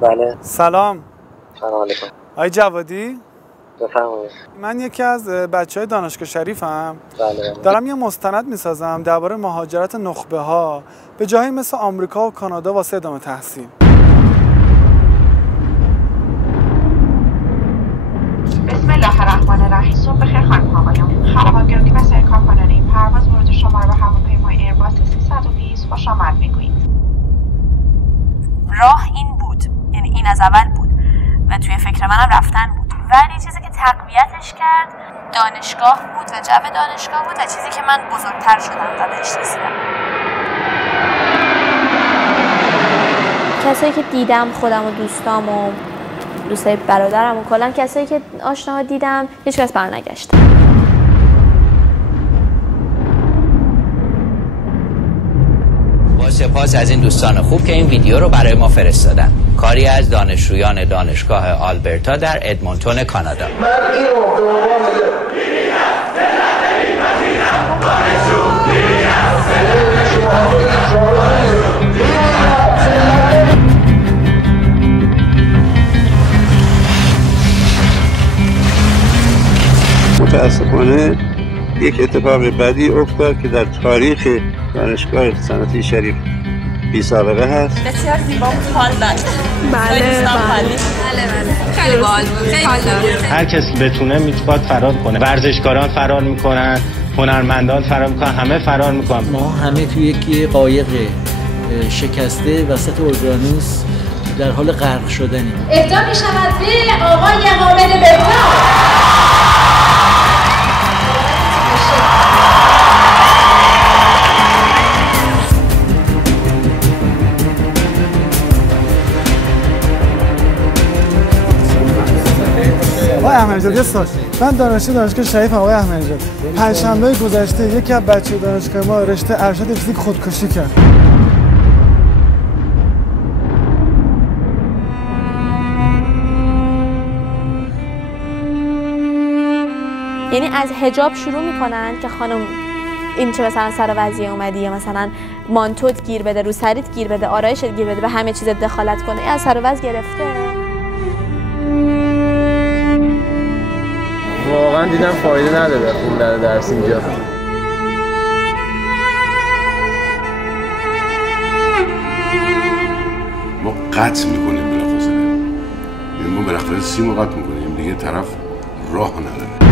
بله. سلام. سلام علیکم. آقای جوادی؟ بفرمایید. من یکی از بچهای دانشگاه شریفم. بله. دارم یه مستند میسازم درباره مهاجرت نخبه ها به جایی مثل آمریکا و کانادا واسه ادامه تحصیل. بسم الله الرحمن الرحیم. صبح بخیر خانم آقایان. خرابه‌گردی و سرکارکنان این پرواز ورود شما را به هواپیمای ایرباس 320 خوش آمد میگوییم. راه این بود، یعنی این از اول بود و توی فکر منم رفتن بود، ولی چیزی که تقویتش کرد دانشگاه بود و جو دانشگاه بود و چیزی که من بزرگتر شدم و بهش رسیدم. کسایی که دیدم، خودم و دوستام و دوستای برادرم و کلا کسایی که آشناها دیدم، هیچ کس برنگشت. با سپاس از این دوستان خوب که این ویدیو رو برای ما فرستادن. کاری از دانشجویان دانشگاه آلبرتا در ادمونتون کانادا. متاسفانه یک اتفاق بدی افتاد که در تاریخ دانشگاه صنعتی شریف بی سابقه هست. بسیار زیبا بود، حال داد. بله. خیلی باحال بود. خیلی هر کسی که بتونه میتونه فرار کنه. ورزشکاران فرار میکنن، هنرمندان فرار میکنن، همه فرار میکنن. ما همه توی یک قایق شکسته وسط اقیانوس در حال غرق شدنیم. اهدا می‌شود به آقای حامد بهرام. آقای احمدی نژاد، من دانشجوی دانشگاه شریفم. آقای احمدی نژاد، پنجشنبه گذشته یکی از بچه‌های دانشگاه ما رشته ارشد فیزیک خودکشی کرد. یعنی از حجاب شروع میکنن که خانم این چه مثلا سر وضعیه اومدی یا مثلا مانتوت گیر بده، رو سریت گیر بده، آرایشت گیر بده، به همه چیز دخالت کنه. از سر وضع گرفته. واقعا دیدم فایده نداره خوندن درس اینجا. ما قطع میکنیم بلافاصله، یعنی ما بالاخره سیمو قطع میکنیم، دیگه طرف راه نداره.